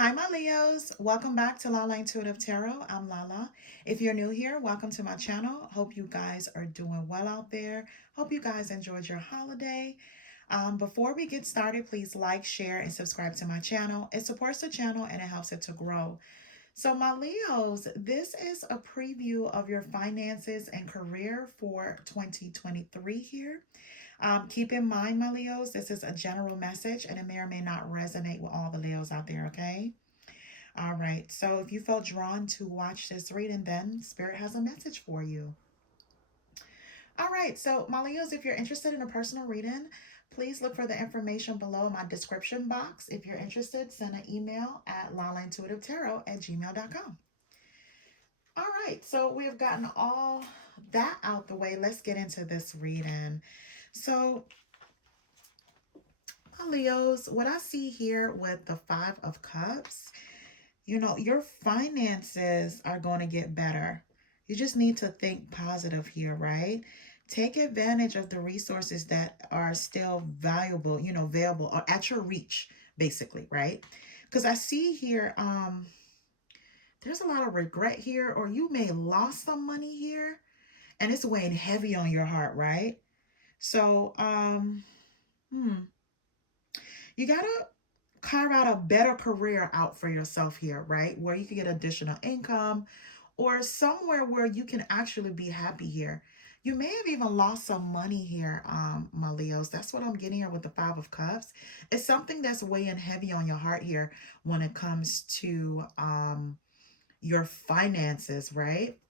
Hi, my Leos. Welcome back to Lala Intuitive Tarot. I'm Lala. If you're new here, welcome to my channel. Hope you guys are doing well out there. Hope you guys enjoyed your holiday. Before we get started, please like, share, and subscribe to my channel. It supports the channel and it helps it to grow. So, my Leos, this is a preview of your finances and career for 2023 here. Keep in mind, my Leos, this is a general message and it may or may not resonate with all the Leos out there, okay? All right, so if you felt drawn to watch this reading, then Spirit has a message for you. All right, so my Leos, if you're interested in a personal reading, please look for the information below in my description box. If you're interested, send an email at lalaintuitivetarot@gmail.com. All right, so we have gotten all that out the way. Let's get into this reading. So, my Leos, what I see here with the Five of Cups, your finances are going to get better. You just need to think positive here, right? Take advantage of the resources that are still valuable, available or at your reach, basically, right? Because I see here, there's a lot of regret here, or you may lost some money here, and it's weighing heavy on your heart, right? So, you gotta carve out a better career out for yourself here, right? Where you can get additional income or somewhere where you can actually be happy here. You may have even lost some money here, my Leos. That's what I'm getting here with the Five of Cups. It's something that's weighing heavy on your heart here when it comes to your finances, right?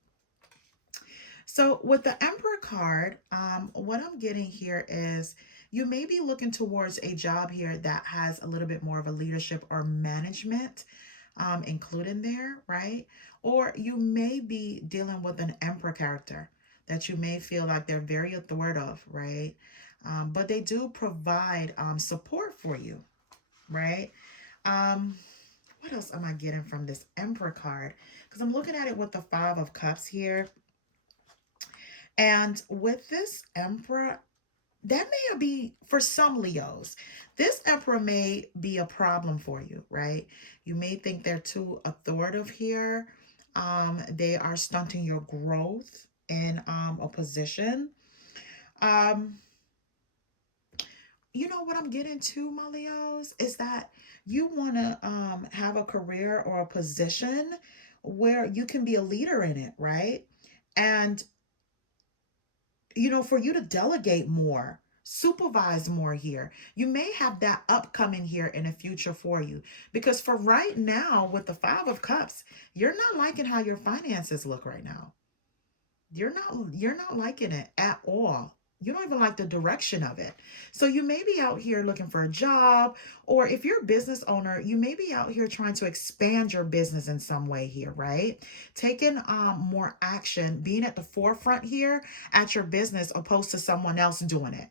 So with the Emperor card, what I'm getting here is you may be looking towards a job here that has a little bit more of a leadership or management included there, right? Or you may be dealing with an Emperor character that you may feel like they're very authoritative, right? But they do provide support for you, right? Um, what else am I getting from this Emperor card? Because I'm looking at it with the Five of Cups here. And with this Emperor, that may be for some Leos. This Emperor may be a problem for you, right? You may think they're too authoritative here. They are stunting your growth in a position. Um, what I'm getting to, my Leos, is that you want to have a career or a position where you can be a leader in it, right? And for you to delegate more, supervise more here. You may have that upcoming here in the future for you. Because for right now, with the Five of Cups, you're not liking how your finances look right now. You're not liking it at all. You don't even like the direction of it. So you may be out here looking for a job, or if you're a business owner, you may be out here trying to expand your business in some way here, right? Taking more action, being at the forefront here at your business opposed to someone else doing it.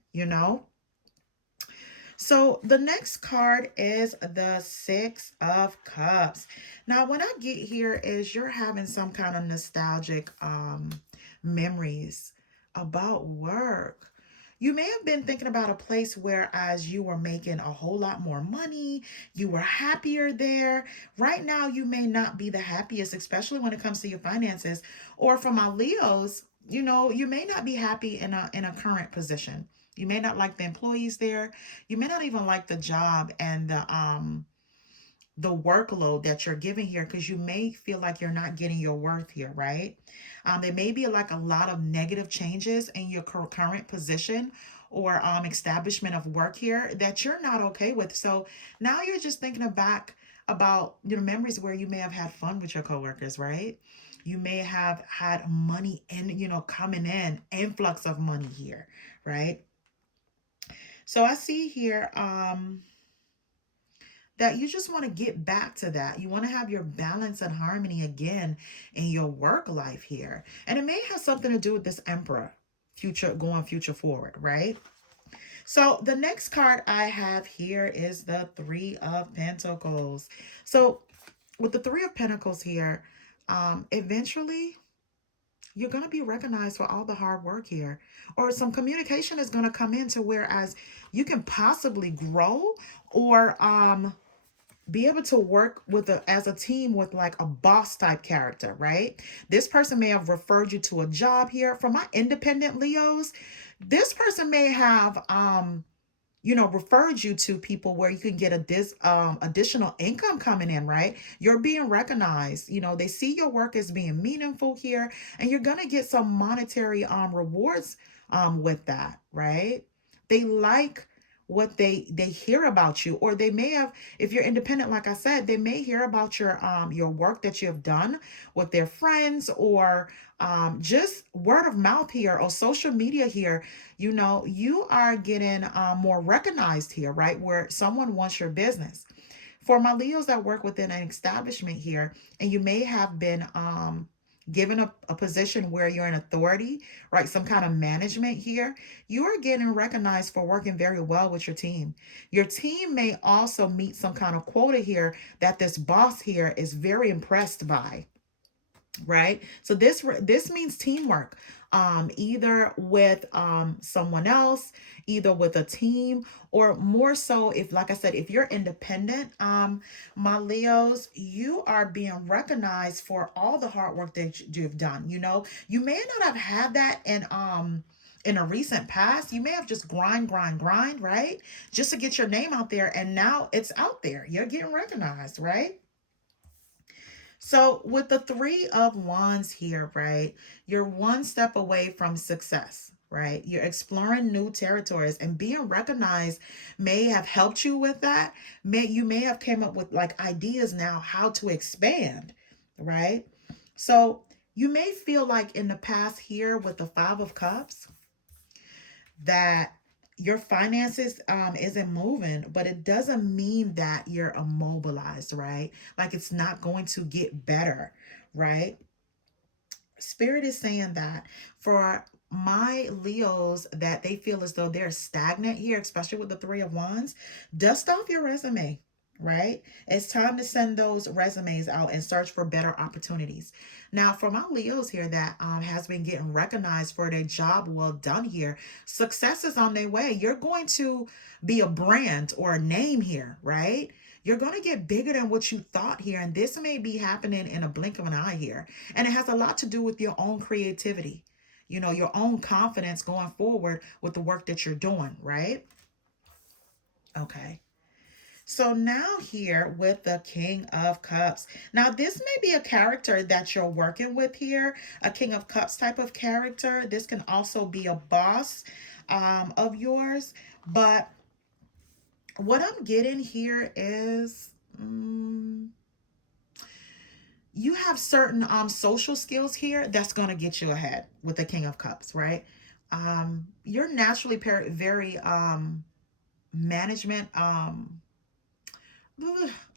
So the next card is the Six of Cups. Now, what I get here is you're having some kind of nostalgic memories about work. You may have been thinking about a place where as you were making a whole lot more money, you were happier there. Right now, you may not be the happiest, especially when it comes to your finances. Or for my Leos, you may not be happy in a current position. You may not like the employees there. You may not even like the job and the workload that you're giving here, because you may feel like you're not getting your worth here, right? There may be like a lot of negative changes in your current position or establishment of work here that you're not okay with. So now you're just thinking back about memories where you may have had fun with your coworkers, right? You may have had money in, coming in, influx of money here, right? So I see here that you just want to get back to that. You want to have your balance and harmony again in your work life here. And it may have something to do with this Emperor, future forward, right? So the next card I have here is the Three of Pentacles. So with the Three of Pentacles here, eventually you're going to be recognized for all the hard work here, or some communication is going to come into whereas you can possibly grow or be able to work with as a team with like a boss type character, right? This person may have referred you to a job here. For my independent Leos, this person may have referred you to people where you can get additional income coming in, right? You're being recognized. They see your work as being meaningful here, and you're gonna get some monetary rewards with that, right? They like what they hear about you, or they may have, if you're independent, like I said, they may hear about your work that you have done with their friends, or just word of mouth here, or social media here. You are getting more recognized here, right? Where someone wants your business. For my Leos that work within an establishment here, and you may have been given a position where you're in authority, right? Some kind of management here, you are getting recognized for working very well with your team. Your team may also meet some kind of quota here that this boss here is very impressed by, right? So this means teamwork, either with someone else, either with a team, or more so, if, like I said, if you're independent, my Leos, you are being recognized for all the hard work that you've done. You may not have had that in a recent past. You may have just grind, right, just to get your name out there, and now it's out there, you're getting recognized, right? So with the Three of Wands here, right, you're one step away from success, right? You're exploring new territories, and being recognized may have helped you with that. You may have came up with like ideas now how to expand, right? So you may feel like in the past here with the Five of Cups that your finances isn't moving, but it doesn't mean that you're immobilized, right? Like it's not going to get better, right? Spirit is saying that for my Leos that they feel as though they're stagnant here, especially with the Three of Wands, dust off your resume, right? It's time to send those resumes out and search for better opportunities. Now, for my Leos here that has been getting recognized for their job well done here, success is on their way. You're going to be a brand or a name here, right? You're going to get bigger than what you thought here. And this may be happening in a blink of an eye here. And it has a lot to do with your own creativity, your own confidence going forward with the work that you're doing, right? Okay. So now here with the King of Cups. Now this may be a character that you're working with here, a King of Cups type of character. This can also be a boss of yours. But what I'm getting here is you have certain social skills here that's going to get you ahead with the King of Cups, right? You're naturally very management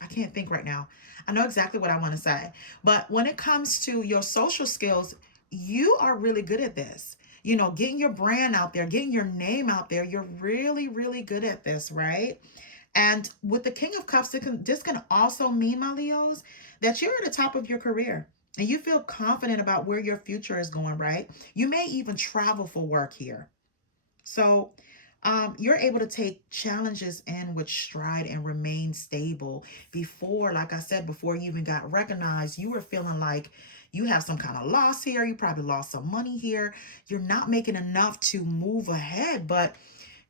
I can't think right now. I know exactly what I want to say. But when it comes to your social skills, you are really good at this. Getting your brand out there, getting your name out there. You're really, really good at this, right? And with the King of Cups, this can also mean, my Leos, that you're at the top of your career and you feel confident about where your future is going, right? You may even travel for work here. So you're able to take challenges in with stride and remain stable. Before, like I said, before you even got recognized, you were feeling like you have some kind of loss here. You probably lost some money here. You're not making enough to move ahead. But,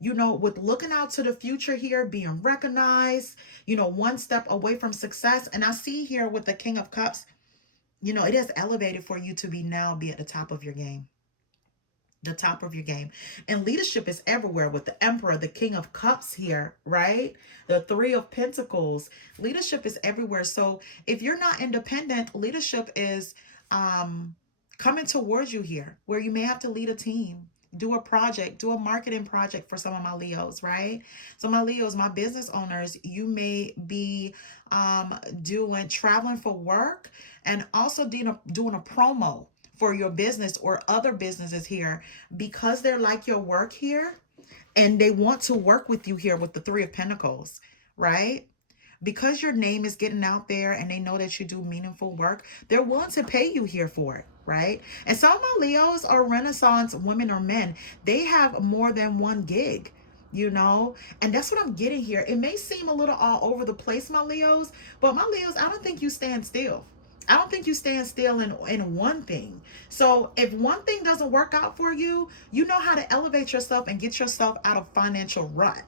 with looking out to the future here, being recognized, one step away from success. And I see here with the King of Cups, it has elevated for you to be at the top of your game, the top of your game. And leadership is everywhere with the Emperor, the King of Cups here, right? The Three of Pentacles. Leadership is everywhere. So if you're not independent, leadership is coming towards you here, where you may have to lead a team, do a project, do a marketing project for some of my Leos, right? So my Leos, my business owners, you may be traveling for work, and also doing a promo for your business or other businesses here, because they're like your work here and they want to work with you here with the Three of Pentacles, right? Because your name is getting out there and they know that you do meaningful work, they're willing to pay you here for it, right? And some of my Leos are Renaissance women or men. They have more than one gig. you know? And that's what I'm getting here. It may seem a little all over the place, my Leos, but my Leos, I don't think you stand still. I don't think you stand still in one thing. So if one thing doesn't work out for you, you know how to elevate yourself and get yourself out of financial rut.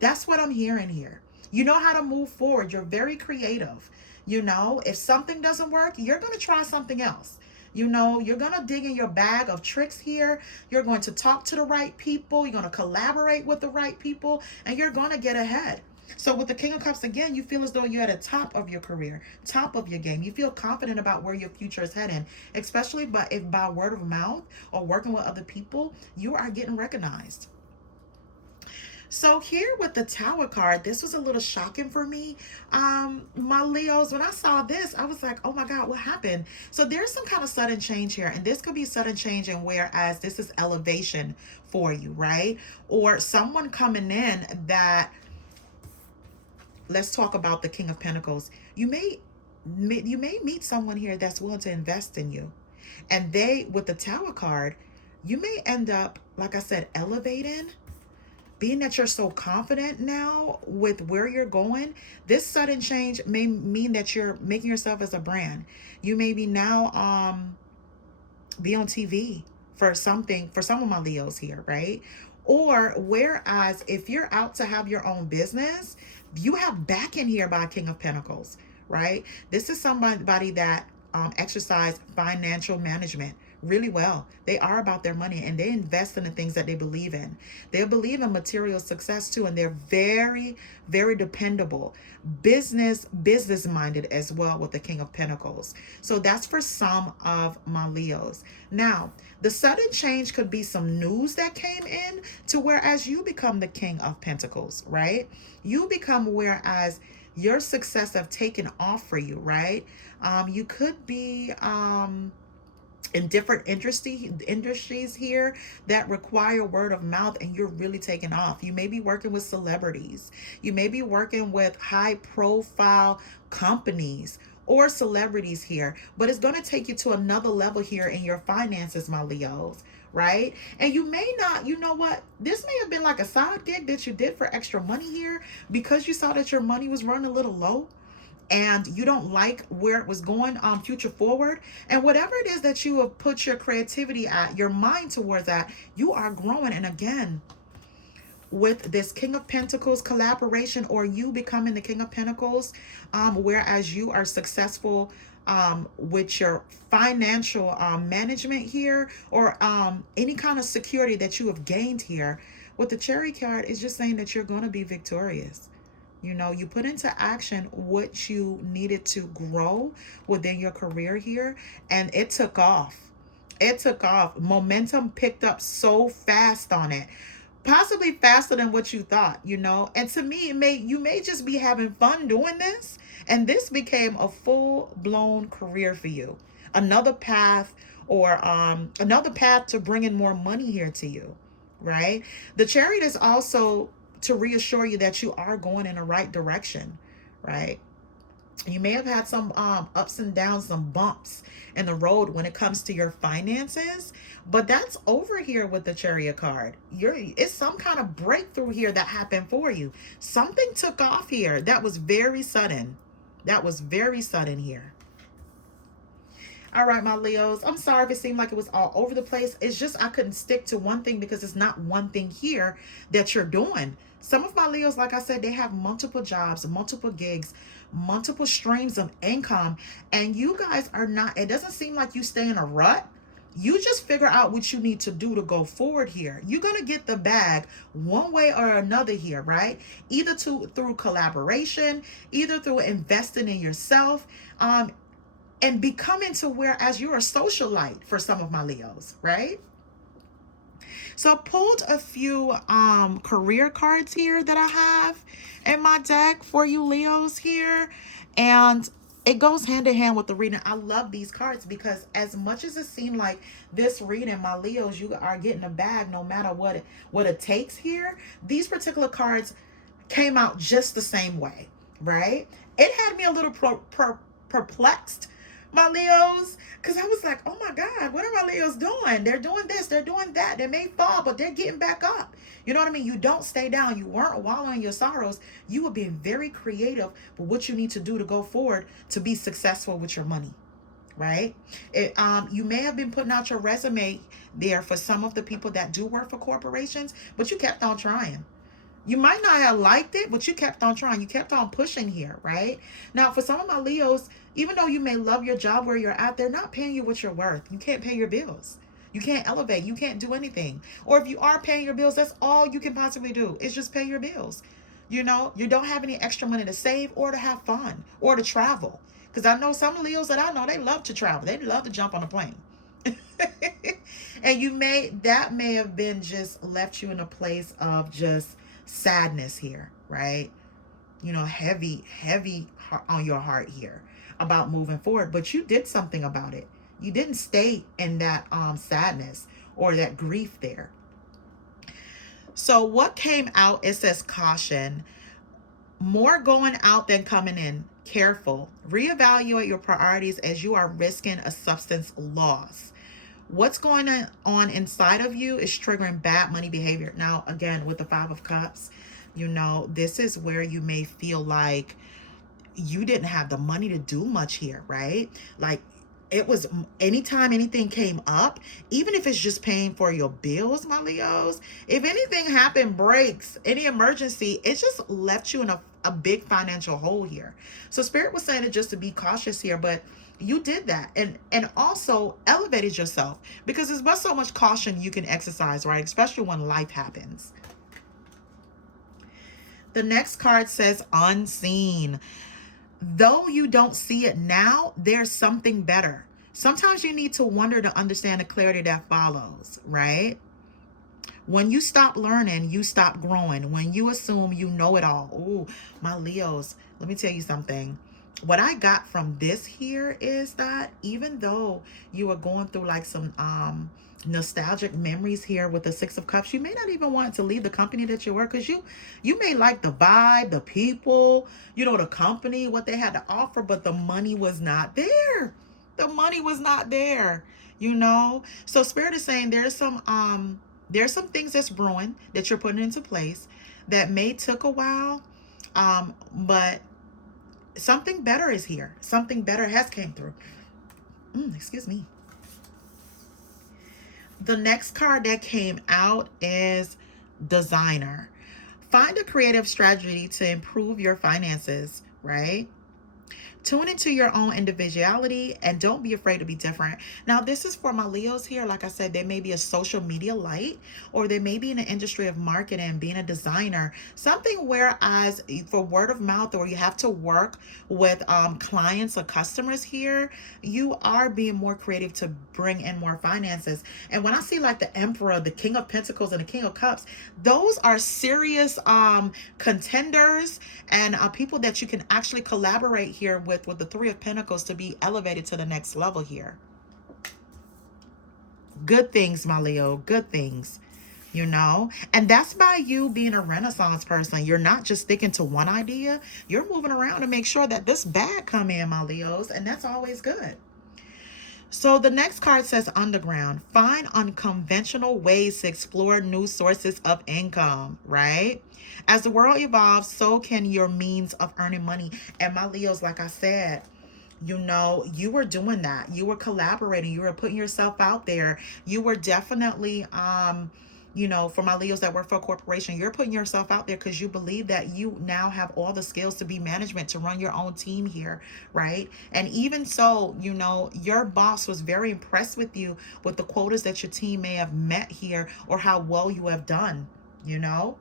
That's what I'm hearing here. You know how to move forward. You're very creative. You know, if something doesn't work, you're going to try something else. You know, you're going to dig in your bag of tricks here. You're going to talk to the right people. You're going to collaborate with the right people, and you're going to get ahead. So with the King of Cups, again, you feel as though you're at the top of your career, top of your game. You feel confident about where your future is heading, especially if by word of mouth or working with other people, you are getting recognized. So here with the Tower card, this was a little shocking for me. My Leos, when I saw this, I was like, oh my God, what happened? So there's some kind of sudden change here. And this could be sudden change, and whereas this is elevation for you, right? Or someone coming in that, let's talk about the King of Pentacles. You may meet someone here that's willing to invest in you. And they, with the Tower card, you may end up, like I said, elevating. Being that you're so confident now with where you're going, this sudden change may mean that you're making yourself as a brand. You may be now be on TV for something, for some of my Leos here, right? Or whereas if you're out to have your own business, you have back in here by King of Pentacles, right? This is somebody that exercise financial management really well. They are about their money, and they invest in the things that they believe in. They believe in material success too, and they're very, very dependable. Business minded as well with the King of Pentacles. So that's for some of my Leos. Now, the sudden change could be some news that came in to whereas you become the King of Pentacles, right? You become whereas your success have taken off for you, right? You could be in different industries here that require word of mouth, and you're really taking off. You may be working with celebrities. You may be working with high profile companies or celebrities here, but it's going to take you to another level here in your finances, my Leos, right? And you may not, you know what, this may have been like a side gig that you did for extra money here because you saw that your money was running a little low and you don't like where it was going future forward. And whatever it is that you have put your creativity at, your mind towards that, you are growing. And again, with this King of Pentacles collaboration, or you becoming the King of Pentacles, whereas you are successful with your financial management here, or any kind of security that you have gained here, with the Chariot card is just saying that you're going to be victorious. You know, you put into action what you needed to grow within your career here, and it took off. It took off. Momentum picked up so fast on it. Possibly faster than what you thought, you know. And to me, you may just be having fun doing this, and this became a full-blown career for you. Another path, or another path to bringing more money here to you, right? The Chariot is also to reassure you that you are going in the right direction, right? You may have had some ups and downs, some bumps in the road when it comes to your finances, but that's over here with the Chariot card. It's some kind of breakthrough here that happened for you. Something took off here that was very sudden. That was very sudden here. All right, my Leos, I'm sorry if it seemed like it was all over the place. It's just I couldn't stick to one thing because it's not one thing here that you're doing. Some of my Leos, like I said, they have multiple jobs, multiple gigs, multiple streams of income, and you guys are not, it doesn't seem like you stay in a rut. You just figure out what you need to do to go forward here. You're going to get the bag one way or another here, right? Either through collaboration, either through investing in yourself, and becoming to whereas you're a socialite for some of my Leos, right? So I pulled a few career cards here that I have in my deck for you Leos here. And it goes hand in hand with the reading. I love these cards because as much as it seemed like this reading, my Leos, you are getting a bag no matter what it takes here. These particular cards came out just the same way, right? It had me a little perplexed my Leos, because I was like, oh my God, what are my Leos doing? They're doing this, they're doing that. They may fall, but they're getting back up. You know what I mean? You don't stay down. You weren't wallowing in your sorrows. You were being very creative with what you need to do to go forward to be successful with your money. Right? You may have been putting out your resume there for some of the people that do work for corporations, but you kept on trying. You might not have liked it, but you kept on trying. You kept on pushing here, right? Now, for some of my Leos, even though you may love your job where you're at, they're not paying you what you're worth. You can't pay your bills. You can't elevate. You can't do anything. Or if you are paying your bills, that's all you can possibly do is just pay your bills. You know, you don't have any extra money to save or to have fun or to travel. Because I know some Leos that I know, they love to travel. They love to jump on a plane. And that may have been just left you in a place of just sadness here, right? You know, heavy on your heart here about moving forward, but you did something about it. You didn't stay in that sadness or that grief there. So what came out, it says caution. More going out than coming in. Careful. Reevaluate your priorities as you are risking a substance loss. What's going on inside of you is triggering bad money behavior. Now, again, with the Five of Cups, you know, this is where you may feel like you didn't have the money to do much here, right? Like, it was anytime anything came up, even if it's just paying for your bills, my Leos, if anything happened, breaks, any emergency, it just left you in a big financial hole here. So Spirit was saying it just to be cautious here, but you did that and also elevated yourself because there's but so much caution you can exercise, right? Especially when life happens. The next card says unseen. Though you don't see it now, there's something better. Sometimes you need to wonder to understand the clarity that follows, right? When you stop learning, you stop growing. When you assume you know it all. Oh, my Leos, let me tell you something. What I got from this here is that even though you are going through like some nostalgic memories here with the Six of Cups, you may not even want to leave the company that you work, because you may like the vibe, the people, you know, the company, what they had to offer, but the money was not there. The money was not there, you know. So Spirit is saying there's some things that's brewing that you're putting into place that may took a while, but something better is here. Something better has came through. Excuse me. The next card that came out is Designer. Find a creative strategy to improve your finances, right? Tune into your own individuality and don't be afraid to be different. Now, this is for my Leos here. Like I said, they may be a social media light, or they may be in the industry of marketing, being a designer, something whereas for word of mouth, or you have to work with clients or customers here, you are being more creative to bring in more finances. And when I see like the Emperor, the King of Pentacles, and the King of Cups, those are serious contenders and people that you can actually collaborate here with the Three of Pentacles to be elevated to the next level here. Good things, my Leo, good things, you know. And that's by you being a Renaissance person. You're not just sticking to one idea. You're moving around to make sure that this bag come in, my Leos, and that's always good. So the next card says Underground. Find unconventional ways to explore new sources of income, right? As the world evolves, so can your means of earning money. And my Leos, like I said, you know, you were doing that. You were collaborating. You were putting yourself out there. You were definitely, you know, for my Leos that work for a corporation, you're putting yourself out there because you believe that you now have all the skills to be management, to run your own team here, right? And even so, you know, your boss was very impressed with you with the quotas that your team may have met here, or how well you have done, you know?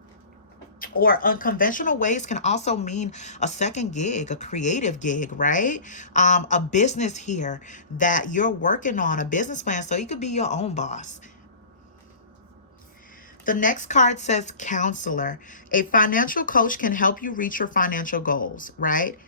Or unconventional ways can also mean a second gig, a creative gig, right? A business here that you're working on, a business plan, so you could be your own boss. The next card says Counselor. A financial coach can help you reach your financial goals, right?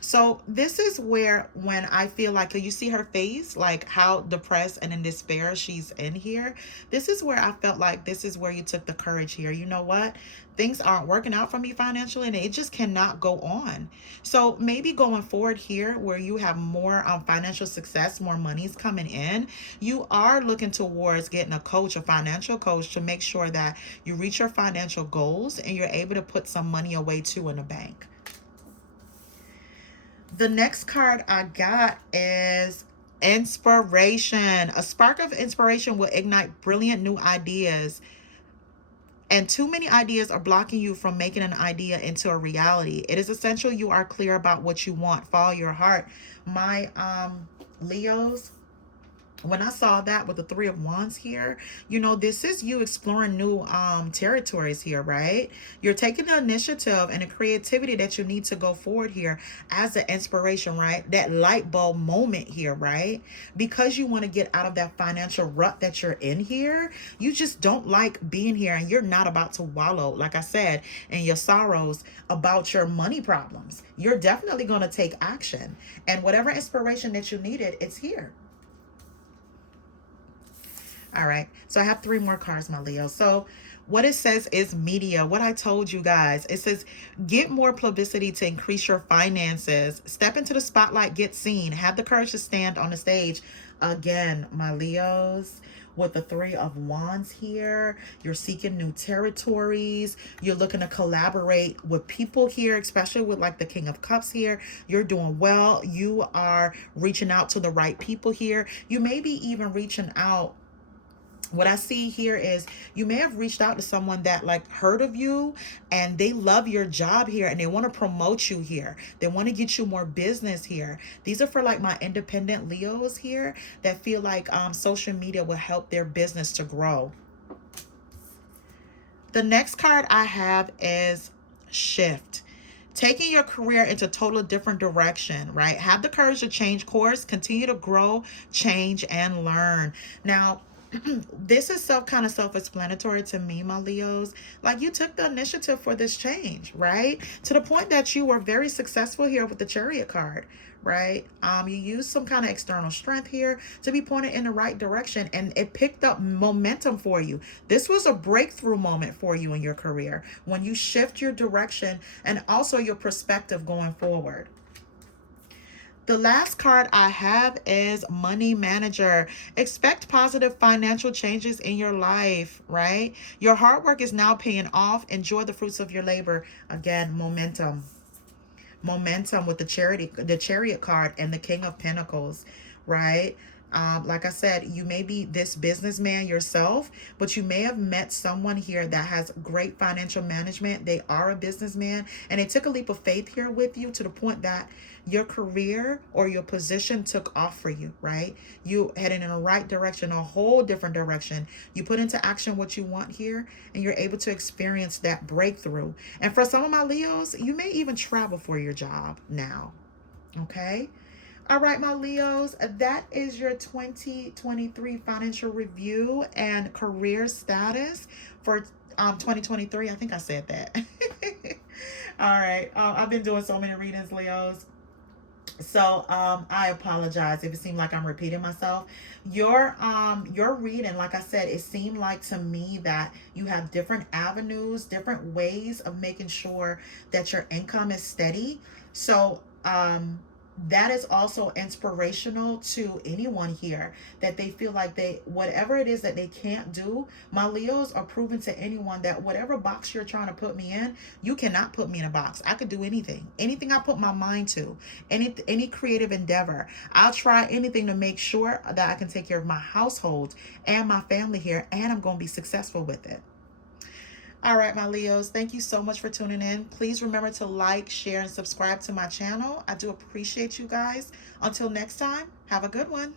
So this is where, when I feel like, you see her face, like how depressed and in despair she's in here. This is where I felt like this is where you took the courage here. You know what? Things aren't working out for me financially and it just cannot go on. So maybe going forward here, where you have more financial success, more money's coming in, you are looking towards getting a coach, a financial coach, to make sure that you reach your financial goals and you're able to put some money away too in the bank. The next card I got is inspiration. A spark of inspiration will ignite brilliant new ideas. And too many ideas are blocking you from making an idea into a reality. It is essential you are clear about what you want. Follow your heart. My Leos, when I saw that with the Three of Wands here, you know, this is you exploring new territories here, right? You're taking the initiative and the creativity that you need to go forward here as an inspiration, right? That light bulb moment here, right? Because you want to get out of that financial rut that you're in here. You just don't like being here, and you're not about to wallow, like I said, in your sorrows about your money problems. You're definitely going to take action, and whatever inspiration that you needed, it's here. All right. So I have three more cards, my Leo. So what it says is media. What I told you guys, it says get more publicity to increase your finances. Step into the spotlight, get seen. Have the courage to stand on the stage. Again, my Leos, with the Three of Wands here, you're seeking new territories. You're looking to collaborate with people here, especially with like the King of Cups here. You're doing well. You are reaching out to the right people here. You may be even reaching out. What I see here is you may have reached out to someone that like heard of you and they love your job here and they want to promote you here. They want to get you more business here. These are for like my independent Leos here that feel like social media will help their business to grow. The next card I have is shift. Taking your career into a totally different direction, right? Have the courage to change course, continue to grow, change, and learn. Now, this is kind of self-explanatory to me, my Leos. Like, you took the initiative for this change, right? To the point that you were very successful here with the Chariot card, right? You used some kind of external strength here to be pointed in the right direction, and it picked up momentum for you. This was a breakthrough moment for you in your career when you shift your direction and also your perspective going forward. The last card I have is Money Manager. Expect positive financial changes in your life, right? Your hard work is now paying off. Enjoy the fruits of your labor. Again, momentum. Momentum with the chariot card and the King of Pentacles, right? Like I said, you may be this businessman yourself, but you may have met someone here that has great financial management. They are a businessman and they took a leap of faith here with you to the point that your career or your position took off for you, right? You heading in the right direction, a whole different direction. You put into action what you want here and you're able to experience that breakthrough. And for some of my Leos, you may even travel for your job now. Okay. All right, my Leos, that is your 2023 financial review and career status for 2023. I think I said that. All right. I've been doing so many readings, Leos. So I apologize if it seemed like I'm repeating myself. Your reading, like I said, it seemed like to me that you have different avenues, different ways of making sure that your income is steady. So that is also inspirational to anyone here, that they feel like they, whatever it is that they can't do, my Leos are proving to anyone that whatever box you're trying to put me in, you cannot put me in a box. I could do anything I put my mind to, any creative endeavor. I'll try anything to make sure that I can take care of my household and my family here, and I'm going to be successful with it. All right, my Leos, thank you so much for tuning in. Please remember to like, share, and subscribe to my channel. I do appreciate you guys. Until next time, have a good one.